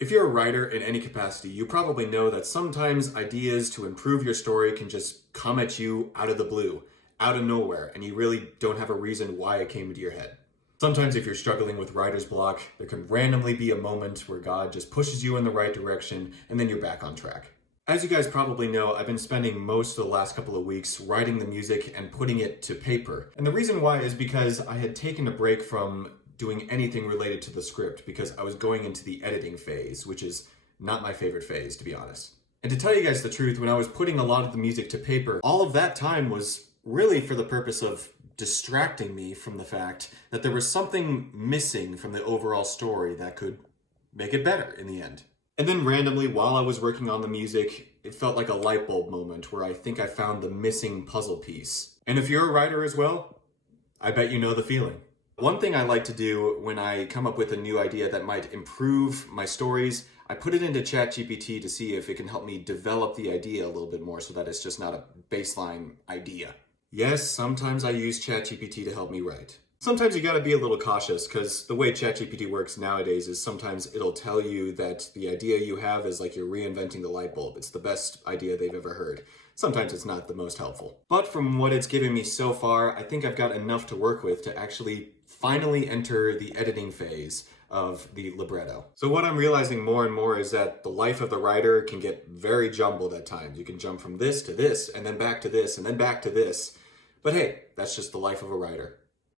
If you're a writer in any capacity, you probably know that sometimes ideas to improve your story can just come at you out of the blue, out of nowhere, and you really don't have a reason why it came into your head. Sometimes if you're struggling with writer's block, there can randomly be a moment where God just pushes you in the right direction and then you're back on track. As you guys probably know, I've been spending most of the last couple of weeks writing the music and putting it to paper. And the reason why is because I had taken a break from doing anything related to the script because I was going into the editing phase, which is not my favorite phase, to be honest. And to tell you guys the truth, when I was putting a lot of the music to paper, all of that time was really for the purpose of distracting me from the fact that there was something missing from the overall story that could make it better in the end. And then randomly, while I was working on the music, it felt like a light bulb moment where I think I found the missing puzzle piece. And if you're a writer as well, I bet you know the feeling. One thing I like to do when I come up with a new idea that might improve my stories, I put it into ChatGPT to see if it can help me develop the idea a little bit more so that it's just not a baseline idea. Yes, sometimes I use ChatGPT to help me write. Sometimes you gotta be a little cautious because the way ChatGPT works nowadays is sometimes it'll tell you that the idea you have is like you're reinventing the light bulb. It's the best idea they've ever heard. Sometimes it's not the most helpful. But from what it's given me so far, I think I've got enough to work with to actually finally enter the editing phase of the libretto. So what I'm realizing more and more is that the life of the writer can get very jumbled at times. You can jump from this to this, and then back to this, and then back to this. But hey, that's just the life of a writer.